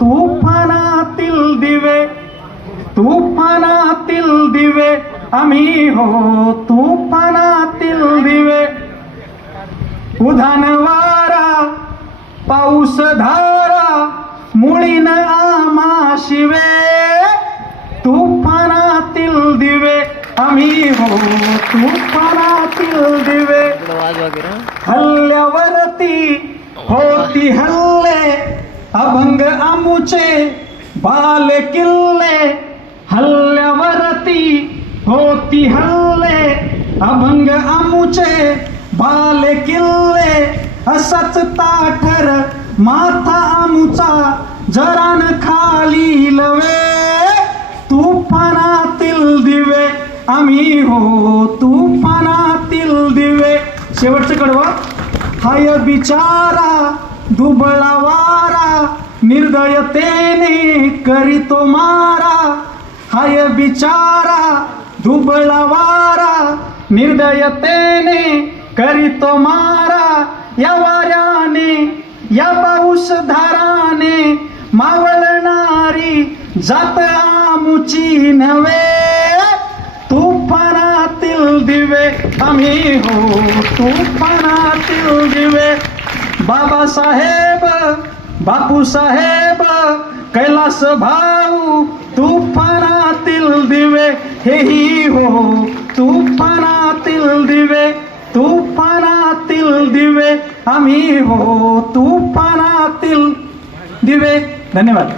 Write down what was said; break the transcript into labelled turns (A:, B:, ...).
A: तुफानातील दिवे तुफानातील दिवे आम्ही हो तुफानातील दिवे. उधान वारा पाऊस धारा मुळीन आमा शिवे. तुफानातील दिवे आम्ही हो तुफानातील दिवे. हल्ल्यावरती होती हल्ले. अभंग आमुचे बाल किल्ले हल्ल्यावरती होती हल्ले. अभंग आमुचे बाल किल्ले असच ताठर माथा आमुचा जरान खाली लवे. तुफानातील दिवे आम्ही हो तुफानातील दिवे. शेवटचं कडवा. हाय बिचारा दुबळावा निर्दयतेने करीतो मारा हाय बिचारा दुबळा वारा. निर्दयतेने करीतो मारा या वाऱ्याने या पाऊस धाराने मावळणारी जात आमुची नव्हे. तुफानातील दिवे आम्ही हो तुफानातील दिवे. बाबासाहेब बापू साहेब कैलास भाऊ तुफानातील दिवे हेही हो तुफानातील दिवे तुफानातील दिवे आम्ही हो तुफानातील दिवे. धन्यवाद.